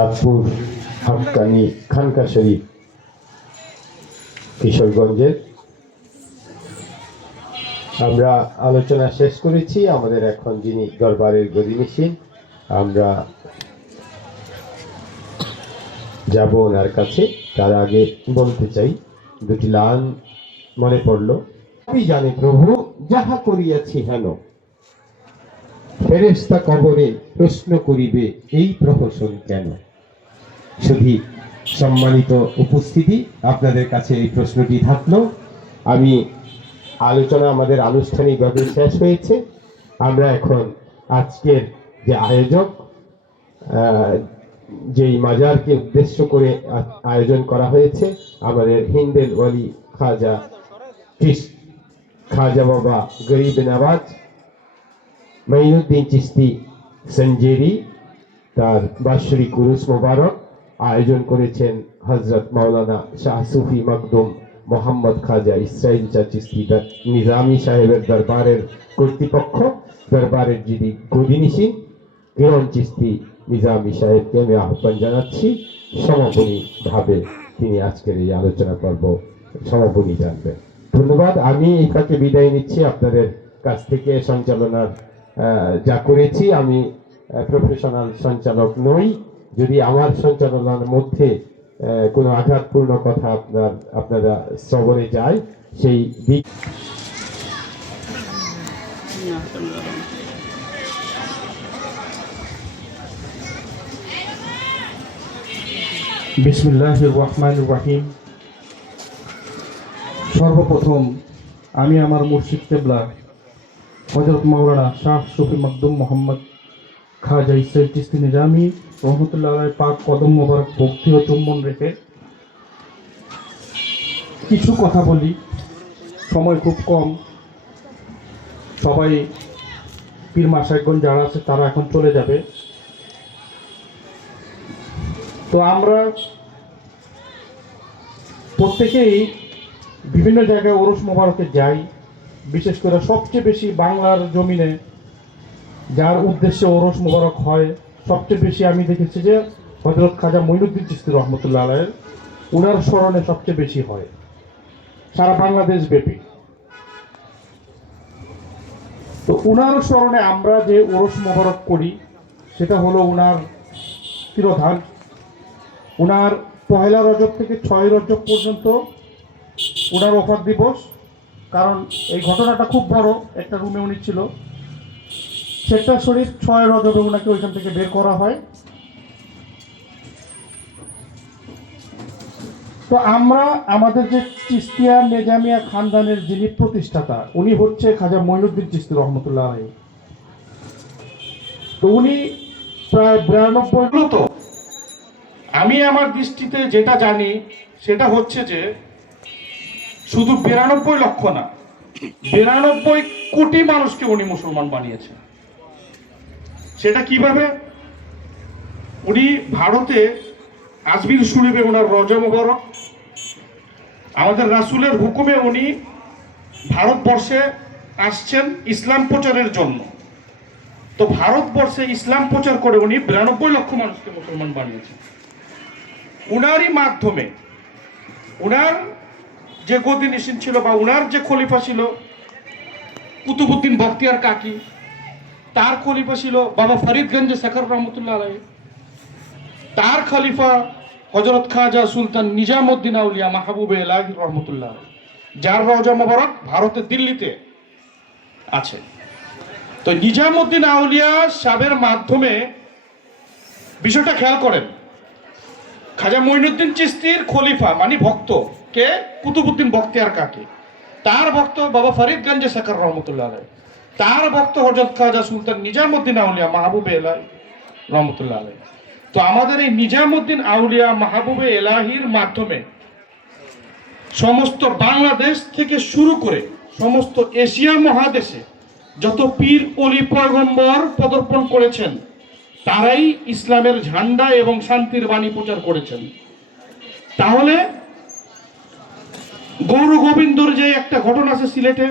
চাঁদপুর হাক্কানি খানকা শরীফ কিশোরগঞ্জের আমরা আলোচনা শেষ করেছি। আমাদের এখন যিনি দরবারের গদিনিশীন, আমরা যাব ওনার কাছে। তার আগে বলতে চাই দুটি লাইন মনে পড়ল। আমি জানি প্রভু যাহা করিয়াছি হেন, ফেরেশতা কবরে প্রশ্ন করিবে এই প্রহসন কেন। শুধু সম্মানিত উপস্থিতি, আপনাদের কাছে এই প্রশ্নটি থাকলো। আমি আলোচনা আমাদের আনুষ্ঠানিকভাবে শেষ হয়েছে। আমরা এখন আজকের যে আয়োজক, যেই মাজারকে উদ্দেশ্য করে আয়োজন করা হয়েছে, আমাদের হিন্দেল ওয়ালি খাজা বাবা গরিব নওয়াজ মঈনুদ্দিন চিশতি সঞ্জেরি, তার বাৎসরিক উরুস মোবারক আয়োজন করেছেন হযরত মাওলানা শাহ সুফি মখদুম মোহাম্মদ খাজা ইসরাইল চিশতি নিজামী সাহেবের দরবারের কর্তৃপক্ষ, দরবারের যিনি গদিনিশীন কিরণ চিশতি নিজামী সাহেবকে আমি আহ্বান জানাচ্ছি সমাপনী ভাবে তিনি আজকের এই আলোচনা পর্ব সমাপনী জানবেন। ধন্যবাদ। আমি এই ফাঁকে বিদায় নিচ্ছি আপনাদের কাছ থেকে। সঞ্চালনার যা করেছি, আমি প্রফেশনাল সঞ্চালক নই। যদি আমার সঞ্চালনার মধ্যে কোনো আঘাতপূর্ণ কথা আপনারা শ্রবণে যায়, সেই দিক বিসমিল্লাহির রহমানির রহিম। সর্বপ্রথম আমি আমার মুর্শিদ কেবলা হযরত মাওলানা শাহ সুফি মখদুম মোহাম্মদ খাজা ইসরাইল চিশতি নিজামী রহমতুল্লাহ আলাইহির পাক কদম মোবারক ভক্তি ও চুম্বন রেখে কিছু কথা বলি। সময় খুব কম, সবাই পীর মাশায়েখগণ যারা আছে তারা এখন চলে যাবে। তো আমরা প্রত্যেকেই বিভিন্ন জায়গায় ওরস মোবারকে যাই। বিশেষ করে সবচেয়ে বেশি বাংলার জমিনে যার উদ্দেশ্যে ওরস মোবারক হয়, সবচেয়ে বেশি আমি দেখেছি যে হযরত খাজা মঈনুদ্দিন চিশতি রহমতুল্লাহ আলাইহির, উনার স্মরণে সবচেয়ে বেশি হয় সারা বাংলাদেশ ব্যাপী। তো উনার স্মরণে আমরা যে ওরস মোবারক করি সেটা হলো উনার তিরোধান। উনার 1 রজব থেকে 6 রজব পর্যন্ত উনার ওফাত দিবস। কারণ এই ঘটনাটা খুব বড়, একটা রুমে উনি ছিল, সেটা শরীফ 6 রজবে উনাকে ওইখান থেকে বের করা হয়। তো আমরা আমাদের যে চিশতিয়া নিজামিয়া খানদানের যিনি প্রতিষ্ঠাতা, উনি হচ্ছে খাজা মঈনুদ্দিন চিশতি রহমতুল্লাহ আলাইহি। তো উনি প্রায় 92, তো আমি আমার দৃষ্টিতে যেটা জানি সেটা হচ্ছে যে শুধু 92 লক্ষ না, 92 কোটি মানুষকে উনি মুসলমান বানিয়েছেন। সেটা কিভাবে? উনি ভারতে আজমির শরীফে ওনার রওজা মোবারক, আমাদের রাসূলের হুকুমে উনি ভারতবর্ষে আসছেন ইসলাম প্রচারের জন্য। তো ভারতবর্ষে ইসলাম প্রচার করে উনি 92 লক্ষ মানুষকে মুসলমান বানিয়েছেন। উনারই মাধ্যমে উনার যে গদিনিশীন ছিল বা উনার যে খলিফা ছিল কুতুবউদ্দিন বখতিয়ার কাকি, তার খলিফা ছিল বাবা ফরিদগঞ্জ শেখর রহমতুল্লাহ আলাইহি, তার খলিফা হযরত খাজা সুলতান নিজামউদ্দিন আউলিয়া মাহবুবে এলাহি রহমতুল্লাহ আলাইহি, যার রওজা মোবারক ভারতের দিল্লিতে আছে। তো নিজামউদ্দিন আউলিয়া সাহেবের মাধ্যমে বিষয়টা খেয়াল করেন, খাজা মঈনুদ্দিন চিশতির খলিফা মানে ভক্ত কে? কুতুবউদ্দিন বখতিয়ার কাকি, তার ভক্ত বাবা ফরিদগঞ্জ শেখর রহমতুল্লাহ আলাইহি, তার ভক্ত হযরত খাজা সুলতান নিজামউদ্দিন আউলিয়া মাহবুবে এলাহি রহমতুল্লাহ আলাইহি। তো আমাদের এই নিজামউদ্দিন আউলিয়া মাহবুবে এলাহির মাধ্যমে সমস্ত বাংলাদেশ থেকে শুরু করে সমস্ত এশিয়া মহাদেশে যত পীর ওলি পয়গম্বর পদার্পণ করেছেন, তারাই ইসলামের ঝান্ডা এবং শান্তির বাণী প্রচার করেছেন। তাহলে গৌর গোবিন্দর যে একটা ঘটনা আছে সিলেটে,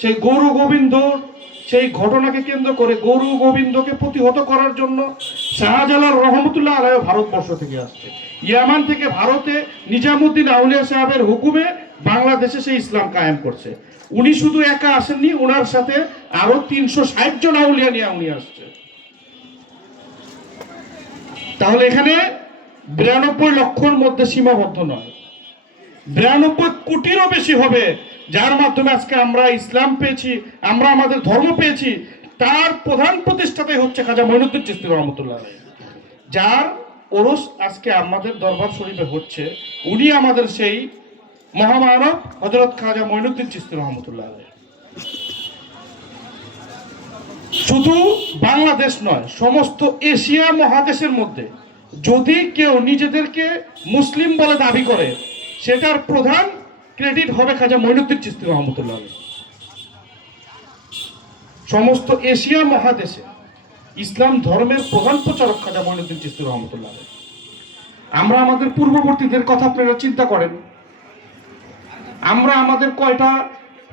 সেই গৌর গোবিন্দ, সেই ঘটনাকে কেন্দ্র করে গৌর গোবিন্দকে প্রতিহত করার জন্য শাহজালাল রহমতুল্লাহ আলাইহি ভারতবর্ষ থেকে আসছে, ইয়ামান থেকে ভারতে নিজামুদ্দিন আউলিয়া সাহেবের হুকুমে বাংলাদেশে সে ইসলাম কায়েম করছে। উনি শুধু একা আসেননি, ওনার সাথে আরো 360 জন আউলিয়া নিয়ে উনি আসছে। তাহলে এখানে 92 লক্ষর মধ্যে সীমাবদ্ধ নয়, 92 কোটিরও বেশি হবে, যার মাধ্যমে আজকে আমরা ইসলাম পেয়েছি, আমরা আমাদের ধর্ম পেয়েছি। তার প্রধান প্রতিষ্ঠাতাই হচ্ছে খাজা মঈনুদ্দিন চিশতি রহমতুল্লাহ আলাইহি, যার ওরস আজকে আমাদের দরবার শরীফে হচ্ছে। উনি আমাদের সেই মহামানব হযরত খাজা মঈনুদ্দিন চিশতি রহমতুল্লাহ আলাইহি। শুধু বাংলাদেশ নয়, সমস্ত এশিয়া মহাদেশের মধ্যে যদি কেউ নিজেদেরকে মুসলিম বলে দাবি করে, সেটার প্রধান ক্রেডিট হবে খাজা মঈনুদ্দিন চিশতি রহমতুল্লাহ আলাইহি। সমস্ত এশিয়া মহাদেশে ইসলাম ধর্মের প্রধান প্রচারক খাজা মঈনুদ্দিন চিশতি রহমতুল্লাহ আলাইহি। আমরা আমাদের পূর্ববর্তীদের কথা আপনারা চিন্তা করেন, আমরা আমাদের কয়টা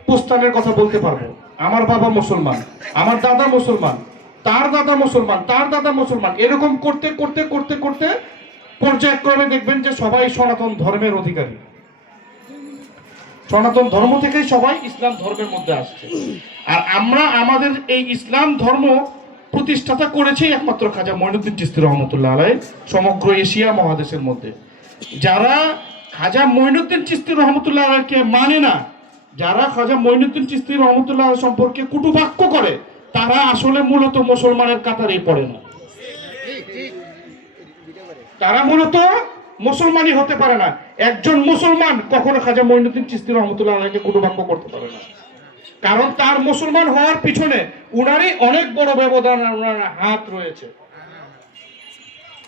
প্রস্থানের কথা বলতে পারবো? আমার বাবা মুসলমান, আমার দাদা মুসলমান, তার দাদা মুসলমান, তার দাদা মুসলমান, এরকম করতে করতে করতে করতে পর্যায়ক্রমে দেখবেন যে সবাই সনাতন ধর্মের অধিকারী। সনাতন ধর্ম থেকেই সবাই ইসলাম ধর্মের মধ্যে আসছে। আর আমরা আমাদের এই ইসলাম ধর্ম প্রতিষ্ঠাতা করেছি একমাত্র খাজা মঈনুদ্দিন চিশতি রহমতুল্লাহ আলাইহি সমগ্র এশিয়া মহাদেশের মধ্যে। যারা খাজা মঈনুদ্দিন চিশতি রহমতুল্লাহ আলাইহিকে মানে না, যারা খাজা মঈনুদ্দিন চিশতি রহমতুল্লাহ আলাইহি সম্পর্কে কুটুবাক্য করে, তারা আসলে মূলত মুসলমানের কাতারেই পড়ে না। তারা মূলত মুসলমানই হতে পারে না। একজন মুসলমান কখনো খাজা মঈনুদ্দিন চিশতি রহমতুল্লাহ আলাইহিকে কুটুবাক্য করতে পারে না, কারণ তার মুসলমান হওয়ার পিছনে উনারই অনেক বড় ব্যবধান, ওনার হাত রয়েছে।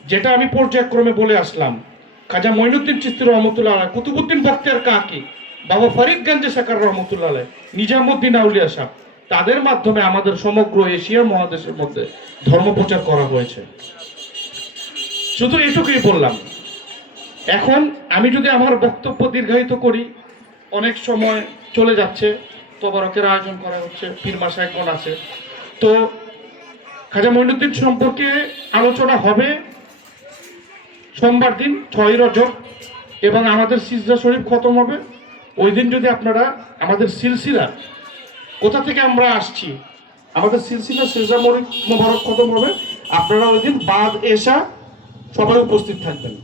যেটা আমি পর্যায়ক্রমে বলে আসলাম, খাজা মঈনুদ্দিন চিশতি রহমতুল্লাহ আলাইহি, কুতুবউদ্দিন বখতিয়ার কাকি, বাবা ফরিদগঞ্জে শাকার রহমতুল্লাহ আলাইহি, নিজামুদ্দিন আউলিয়া সাহেব, তাদের মাধ্যমে আমাদের সমগ্র এশিয়া মহাদেশের মধ্যে ধর্ম প্রচার করা হয়েছে। শুধু এটুকুই বললাম। এখন আমি যদি আমার বক্তব্য দীর্ঘায়িত করি, অনেক সময় চলে যাচ্ছে, তবারকের আয়োজন করা হচ্ছে, পীর মাশায়েখগণ আছে, তো খাজা মঈনুদ্দিন সম্পর্কে আলোচনা হবে সোমবার দিন 6 রজব, এবং আমাদের সিজদা শরীফ খতম হবে ওই দিন। যদি আপনারা আমাদের সিলসিলা কোথা থেকে আমরা আসছি, আমাদের সিলসিলা সিজদা মোবারক খতম হবে, আপনারা ওই দিন বাদ এশা সবাই উপস্থিত থাকবেন।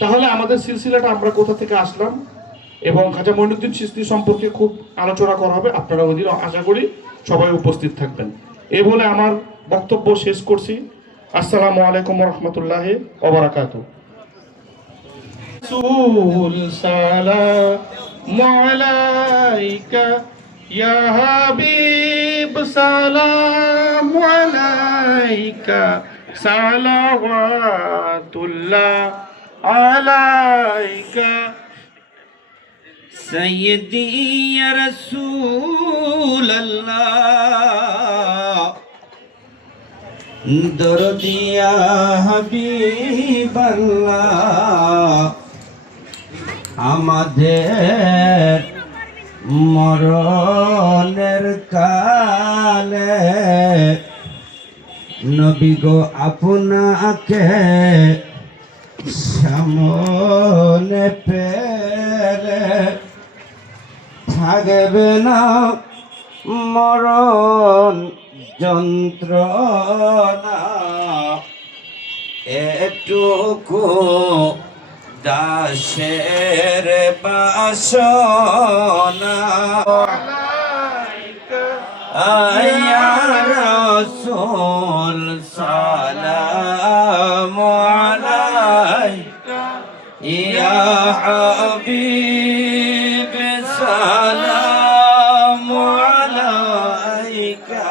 তাহলে আমাদের সিলসিলাটা আমরা কোথা থেকে আসলাম এবং খাজা মঈনুদ্দিন চিশতি সম্পর্কে খুব আলোচনা করা হবে, আপনারা ওই দিন আশা করি সবাই উপস্থিত থাকবেন। এই বলে আমার বক্তব্য শেষ করছি। আসসালামু আলাইকুম রহমতুল্লাহি ওয়া বারাকাতুহু। রাসূল সালামু আলাইকা ইয়া হাবিব সালামু আলাইকা সালাওয়াতুল্লাহ আলাইকা सैयदी या रसूल अल्लाह दरदिया हबीब अल्लाह আমাদের মরণের কালে নবী গো আপনাকে সামনে পেলে থাকবে না মরণ যন্ত্রণা, এটুকু দাসের বাসনা। আয়া রাসূল সালামু আলাইকা ইয়া হাবিব সালামু আলাইকা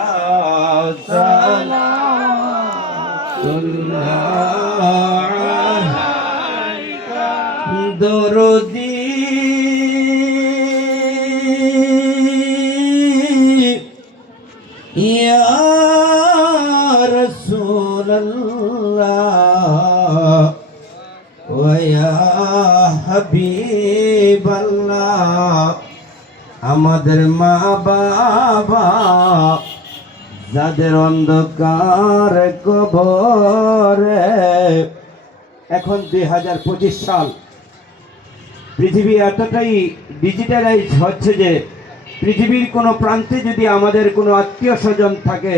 সালাতুল্লাহ আলাইকা দরদি ইয়া রাসূলুল্লাহ ওয়া ইয়া হাবিবাল্লাহ। আমাদের মা বাবা যাদের অন্ধকার কবরে। এখন 2025 সাল, পৃথিবী এতটাই ডিজিটালাইজ হচ্ছে যে পৃথিবীর কোনো প্রান্তে যদি আমাদের কোনো আত্মীয় স্বজন থাকে,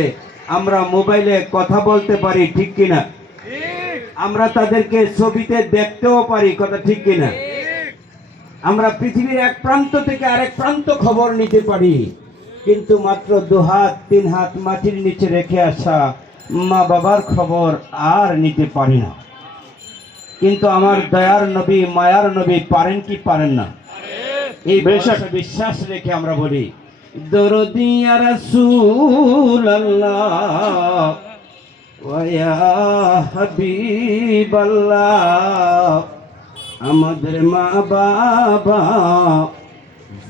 আমরা মোবাইলে কথা বলতে পারি, ঠিক কিনা? আমরা তাদেরকে ছবিতে দেখতেও পারি, কথা ঠিক কিনা? আমরা পৃথিবীর এক প্রান্ত থেকে আরেক প্রান্ত খবর নিতে পারি, কিন্তু মাত্র 2 হাত 3 হাত মাটির নিচে রেখে আসা মা বাবার খবর আর নিতে পারি না। কিন্তু আমার দয়ার নবী, মায়ার নবী পারেন কি পারেন না? এই ভরসা বিশ্বাস রেখে আমরা বলি, দরদি ইয়া রাসূলুল্লাহ ওয়া ইয়া হাবিবাল্লাহ। আমাদের মা বাবা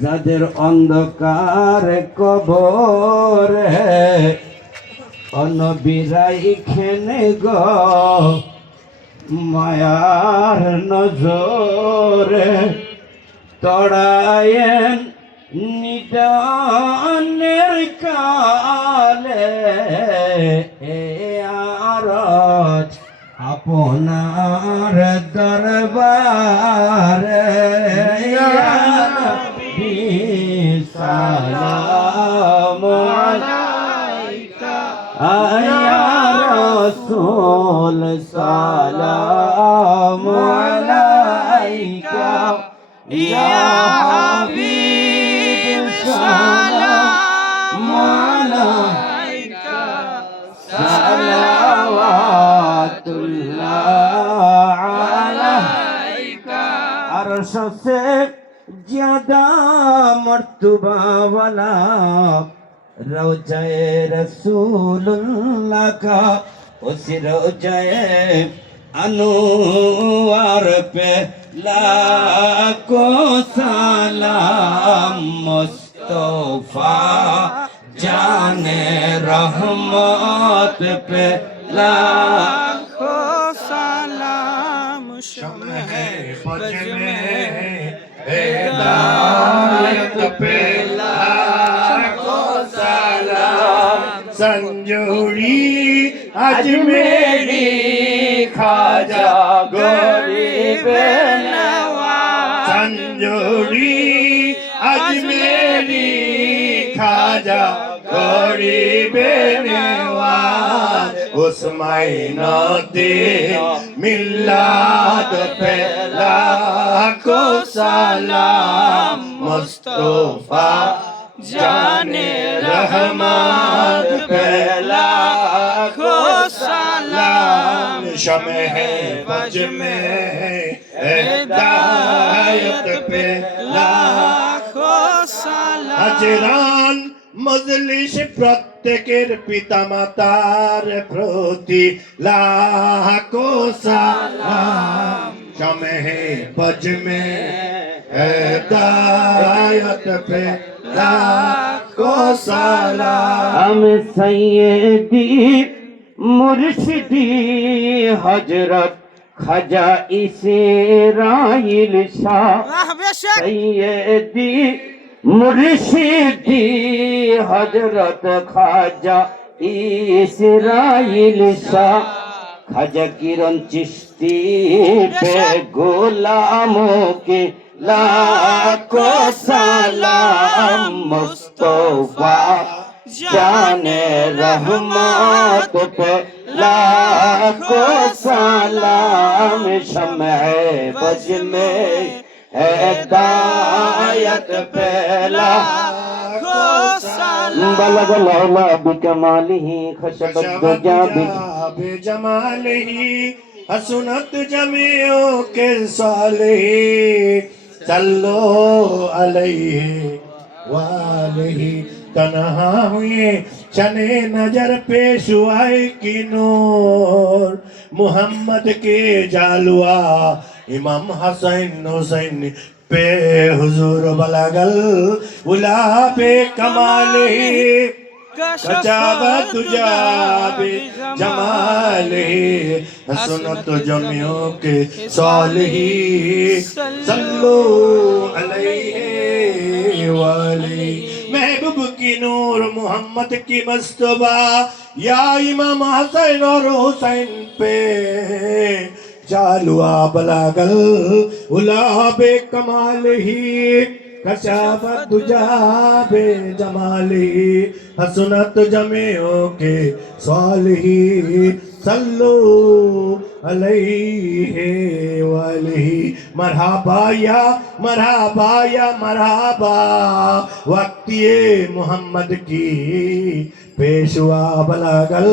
যাদের অন্ধকার কবরে, অনবিরাই খেনে গো মায়ার নজরে, তড়ায়েন নিদানের কালে আরজ আপনার দরবারে। সালাম আলাইকা ইয়া রাসূল, সালাম আলাইকা ইয়া হাবিব, সালাম আলাইকা, সালাওয়াতুল্লাহ আলাইকা। আরশ से ज्यादा मर्तबा वाला रोज़ाए रसूलुल्लाह का, उस रोज़ाए अनवार पे लाखों सलाम। मुस्तफा जाने रहमत पे लाखों सलाम। शम्ह है फज में हिदायत पे लाखों सलाम। संजोड़ी अजमेरी खाजा गरीब नवाज, संजोड़ी अजमेरी खाजा गरीब नवाज। उस मायनते मिलाद पे लाखों सलाम। मुस्तफा जाने रहमत पे लाखों सलाम। शम्ह फज में हिदायत पे लाखों सलाम। अजरान মজলিস প্রত্যেকের পিতা মাতার প্রতি লাখো সালাম। শমহে বজ মে হিদায়ত পে লাখো সালাম। আমি সৈয়দি মুর্শিদি হযরত খাজা ইসরাইল শাহ, সৈয়দি মুর্শিদি হযরত খাজা ইসরাইল শাহ, খাজা কিরণ চিশতি पे गुलामों के लाखों सलाम। मुस्तफा जाने रहमत पे लाखों सलाम। शम्ह बज में हिदायत पे लाखों सलाम। बलग लौला बिकमालिही खशबत दुजा बेजमालिही हसनत जमियो के सालिही। सल्लो अलैहि वालिही। तन्हा हुए चने नजर पेश हुए की नूर मुहम्मद के जालुआ इमाम हसैन हुसैन पे हुजूर बलगल उला पे कमालिही। कचाबा तुझा बे जमालिही हसनत जमियों के सालिही। सल्लू अलैहि वालिही। महबूब की नूर मोहम्मद की मस्तबा या इमाम हसन और हुसैन पे जालुआ बलागल उला बे कमाल ही कशाफत दुजा बे जमाली हसनत जमेओ के सालिही सल्लू अलैहि वालैहि मरहबा या मरहबा वक्तिये मोहम्मद की पेशवा बलागल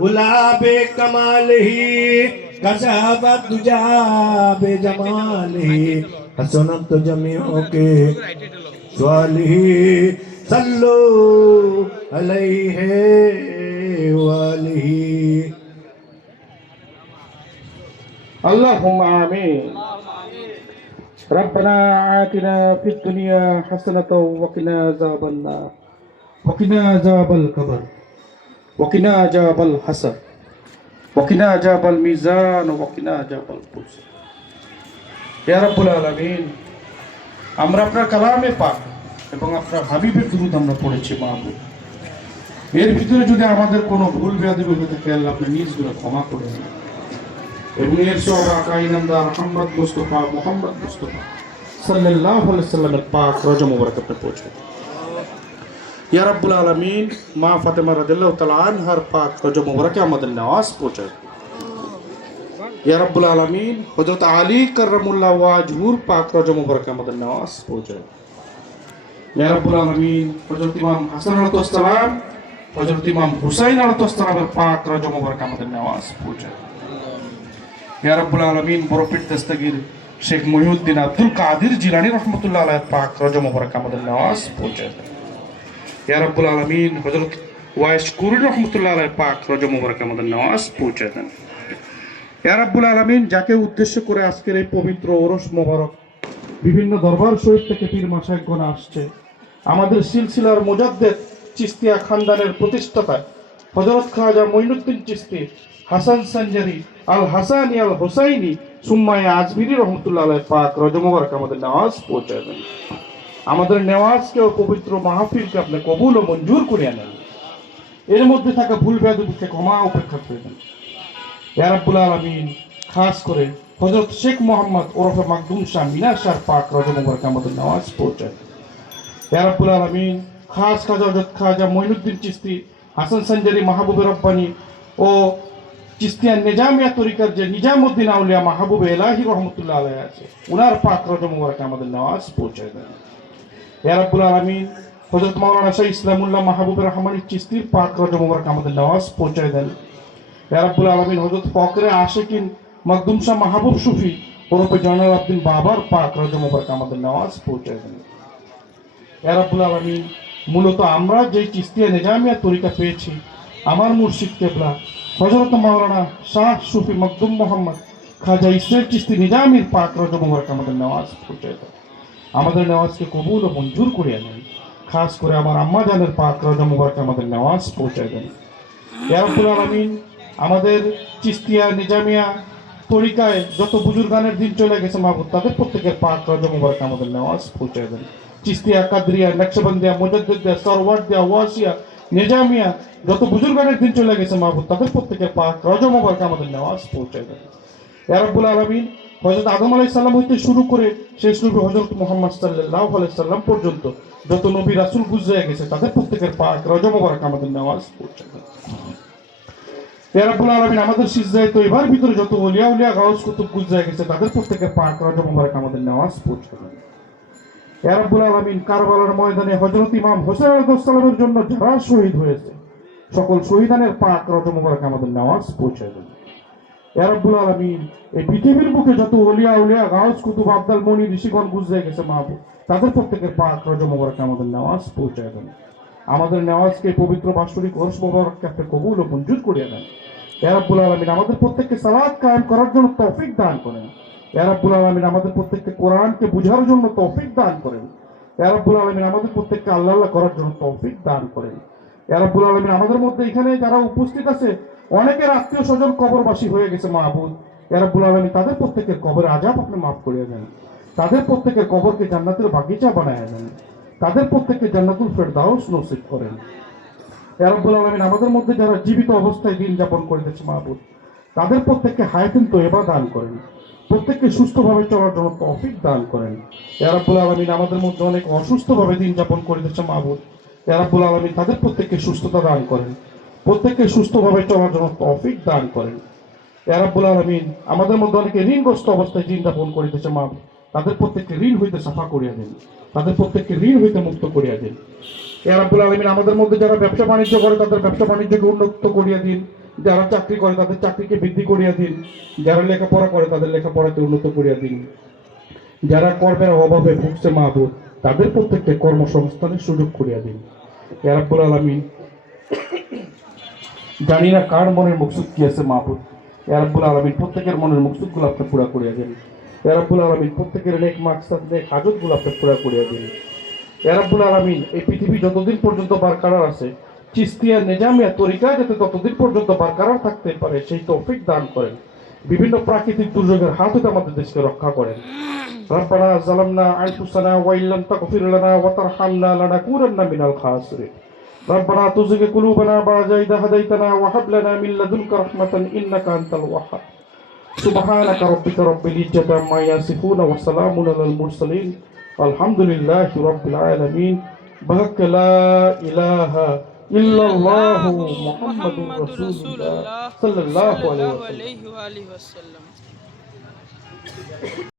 उलाबे कमाल ही कशाफत दुजा बे जमाली हसनत जमीओ के स्वालिही सल्लू अलैहि वालैहि اللهم آمين ربنا آتنا في الدنيا حسنة وقنا عذاب النار وقنا عذاب القبر وقنا عذاب الحسر وقنا عذاب الميزان وقنا عذاب البوس يا رب العالمين আমরা আপনার কালামে পাক এবং আপনার হাবিবের দুরূদ আমরা পড়েছি মাহবুব এর ভিতরে যদি আমাদের কোনো ভুল বেয়াদবি হয়ে থাকে আল্লাহ আপনি নিজ গুলো ক্ষমা করে দিন এবং এর সব আকাই নামদার মোহাম্মদ মুস্তাফা সাল্লাল্লাহু আলাইহি সাল্লামের পাক রওজা মুবারক আপনি পৌঁছে ইয়া রাব্বুল আলামিন মা ফাতেমা রাদিয়াল্লাহু তাআলা আনহার পাক রওজা মুবারকে আমাদের নামাজ পৌঁছে ইয়া রাব্বুল আলামিন হযরত আলী কাররামুল্লাহ ওয়াজহুর পাক রওজা মুবারকে আমাদের নামাজ পৌঁছে ইয়া রাব্বুল আলামিন হযরত ইমাম হাসান আলাইহিস সালাম হযরত ইমাম হুসাইন আলাইহিস সালামের পাক রওজা মুবারকে আমাদের নামাজ পৌঁছে ইয়া রাব্বুল আলামিন বরফির দস্তগীর শেখ মহিউদ্দিন আব্দুল কাদের জিলানী রহমতুল্লাহ আলাইহির পাক রওজা মুবারক আমাদের নামাজ পৌঁছে দেন ইয়া রাব্বুল আলামিন হযরত ওয়াইস কুরি রহমতুল্লাহ আলাইহির পাক রওজা মুবারক আমাদের নামাজ পৌঁছে দেন ইয়া রাব্বুল আলামিন যাকে উদ্দেশ্য করে আজকের এই পবিত্র ওরস মোবারক বিভিন্ন দরবার শরীফ থেকে পীর মাশায়েখগণ আসছে আমাদের সিলসিলার মুজাদ্দেদ চিশতিয়া খানদানের প্রতিষ্ঠাতা হযরত খাজা মঈনুদ্দিন চিশতি হাসান সঞ্জারি আল হাসানি আল হুসাইনি সুম্মায়ে আজমিরি রহমতুল্লাহ আলাইহির পাক রওজা মুবারক আমাদের নামাজ পৌঁছে দেন আমাদের নেওয়াজকে ও পবিত্র মাহফিলকে আপনি কবুল ও মঞ্জুর করে নেন এর মধ্যে থাকা ভুল বেয়াদবিকে ক্ষমা উপেক্ষা করে দেন ইয়া রাব্বুল আলামিন খাস করে হযরত শেখ মোহাম্মদ ওরফে মাকদুম শাহ মিনার শাহ পাক রওজা মুবারক আমাদের নামাজ পৌঁছে দেন ইয়া রাব্বুল আলামিন খাস খাজা হযরত খাজা মঈনুদ্দিন চিশতি হাসান সঞ্জারি মাহবুবে রব্বানি ও চিস্তিয়া নিজামিয়া তরিকার যে নিজামুদ্দিন আউলিয়া মাহবুব এলাহি রহমতুল্লাহ আলাইহি আছে উনার পাক রওজা মুবারকে আমাদের নামাজ পৌঁছে দেন ইয়া রাব্বুল আলামিন হযরত মাওলানা শাহ ইসলামুল্লাহ মাহবুব রহমানী চিশতির পাক রওজা মুবারকে আমাদের নামাজ পৌঁছে দেন ইয়া রাব্বুল আলামিন হযরত ফকরে আশিকিন মাকদুম শাহ মাহবুব সুফি ওরফে জয়নুল আবদিন বাবার পাক রওজা মুবারকে আমাদের নামাজ পৌঁছে দেন ইয়া রাব্বুল আলামিন মূলত আমরা যে চিস্তিয়া নিজামিয়া তরিকা পেয়েছি আমার মুর্শিদ কেবলা হযরত মাওলানা শাহ সুফি মকদুম মোহাম্মদ খাজা ইসরাইল চিশতি নিজামীর পাক রওজা মুবারক আমাদের নামাজ পৌঁছে দেন আমাদের নামাজকে কবুল ও মঞ্জুর করে নেন খাস করে আমার আম্মা জানের পাক রওজা মুবারক আমাদের নামাজ পৌঁছে দেন ইয়া রাব্বুল আলামিন আমাদের চিস্তিয়া নিজামিয়া তরিকায় যত বুজুর্গানের দিন চলে গেছে মাহবুব তাদের প্রত্যেকের পাক রওজা মুবারক আমাদের নামাজ পৌঁছে দেন চিস্তিয়া কাদরিয়া নকশবন্দিয়া মুজাদ্দিদিয়া সরওয়ার্দিয়া ওয়াসিয়া নিজামিয়া যত বুজুর্গানের দিন চলে গেছে মাহবুব তাদের প্রত্যেকের পাক রওজা মুবারক আমাদের নামাজ পৌঁছে দেন ইয়া রাব্বুল আলামিন হযরত আদম আলাইহিস সালাম হইতে শুরু করে শেষ নবী হযরত মুহাম্মদ সাল্লাল্লাহু আলাইহি সাল্লাম পর্যন্ত যত নবী রাসূল গুজরে গেছে তাদের প্রত্যেকের পাক রওজা মুবারক আমাদের নামাজ পৌঁছে দেন ইয়া রাব্বুল আলামিন আমাদের সিজদায়ে তয়্যিবার ভিতরে যত ওলিয়া গাউস কুতুব গুজরে গেছে তাদের প্রত্যেকের পাক রওজা মুবারক আমাদের নামাজ পৌঁছে দেন ইয়া রাব্বুল আলামিন কারবালার ময়দানে হযরত ইমাম হোসেন আলাইহিস সালামের জন্য যারা শহীদ হয়েছে সকল শহীদানের পাক রওজা মুবারক আমাদের নামাজ পৌঁছে দেন ইয়া রাব্বুল আলামিন এই পৃথিবীর বুকে যত ওলিয়া গাউস কুতুব আব্দুল মুনি ঋষিগণ গুজরে গেছে মাহবুব তাদের প্রত্যেকের পাক রওজা মুবারক আমাদের নামাজ পৌঁছে দেন আমাদের নামাজকে পবিত্র বাৎসরিক ওরস মুবারককে আপনি কবুল ও মঞ্জুর করে দেন ইয়া রাব্বুল আলামিন আমাদের প্রত্যেককে সালাত কায়েম করার জন্য তৌফিক দান করেন ইয়া রাব্বুল আলামিন আমাদের প্রত্যেককে কোরআনকে বুঝার জন্য তৌফিক দান করেন ইয়া রাব্বুল আলামিন আমাদের প্রত্যেককে আল্লাহ করার জন্য তৌফিক দান করেন ইয়া রাব্বুল আলামিন আমাদের মধ্যে এখানে যারা উপস্থিত আছে অনেকের আত্মীয় স্বজন কবরবাসী হয়ে গেছে মাহবুব ইয়া রাব্বুল আলামিন তাদের প্রত্যেকের কবরের আযাব আপনি মাফ করে দেন তাদের প্রত্যেকের কবরকে জান্নাতের বাগিচা বানায় দেন তাদের প্রত্যেককে জান্নাতুল ফেরদাউস নসিব করেন। ইয়া রাব্বুল আলামিন আমাদের মধ্যে যারা জীবিত অবস্থায় দিন যাপন করিতেছে মাহবুব, তাদের প্রত্যেককে হায়াতুন তয়্যিবা দান করেন, প্রত্যেককে সুস্থভাবে চলার জন্য তৌফিক দান করেন। ইয়া রাব্বুল আলামিন আমাদের মধ্যে অনেক অসুস্থভাবে দিন যাপন করিতেছে মাহবুব, ইয়া রাব্বুল আলামিন তাদের প্রত্যেককে সুস্থতা দান করেন, প্রত্যেককে সুস্থভাবে চলার জন্য তৌফিক দান করেন। ইয়া রাব্বুল আলামিন আমাদের মধ্যে অনেকে ঋণগ্রস্ত অবস্থায় দিন যাপন করিতেছে মাহবুব, তাদের প্রত্যেককে ঋণ হইতে সাফা করিয়া দেন, তাদের প্রত্যেককে ঋণ হইতে মুক্ত করিয়া দেন। ইয়া রাব্বুল আলামিন আমাদের মধ্যে যারা ব্যবসা বাণিজ্য করে তাদের ব্যবসা বাণিজ্যকে উন্নত করিয়া দিন, যারা চাকরি করে তাদের চাকরিকে বৃদ্ধি করিয়া দিন, যারা লেখাপড়া করে তাদের লেখাপড়াকে উন্নত করিয়া দিন, যারা কর্মের অভাবে ভুগছে মাহবুব তাদের প্রত্যেককে কর্মসংস্থানের সুযোগ করিয়া দিন। ইয়া রাব্বুল আলামিন জানি না কার মনের মকসুদ কি আছে মাহবুব, ইয়া রাব্বুল আলামিন প্রত্যেকের মনের মকসুদগুলো আপনি পুরা করিয়া দেন। ইয়া রাব্বুল আলামিন প্রত্যেকের নেক মাকসাদ নেক হাজতগুলো আপনি পুরা করিয়া দিন। ইয়া রাব্বুল আলামিন এই পৃথিবী যতদিন পর্যন্ত বারকরার আছে, চিস্তিয়া নিজামিয়া তরিকা যাতে ততদিন পর্যন্ত বারকরার থাকতে পারে সেই তৌফিক দান করেন। বিভিন্ন প্রাকৃতিক দুর্যোগের হাত হতে আমাদের দেশকে রক্ষা করেন। রব্বানা যালামনা আনফুসানা ওয়া ইল্লাম তাগফির লানা ওয়া তারহামনা লানাকুনান্না মিনাল খাসিরিন। রব্বানা তুযিগ কুলুবানা বা'দা ইয হাদাইতানা ওয়া হাব লানা মিন লাদুনকা রাহমাতান ইন্নাকা আনতাল ওয়াহ্হাব। সুবহানাকা রাব্বিকা রাব্বিল ইজ্জাতি আম্মা ইয়াসিফুন ওয়া সালামুন আলাল মুরসালিন আলহামদুলিল্লাহি রাব্বিল আলামিন। বাহাক লা ইলাহা ইল্লাল্লাহু মুহাম্মাদুর রাসূলুল্লাহ সাল্লাল্লাহু আলাইহি ওয়াসাল্লাম।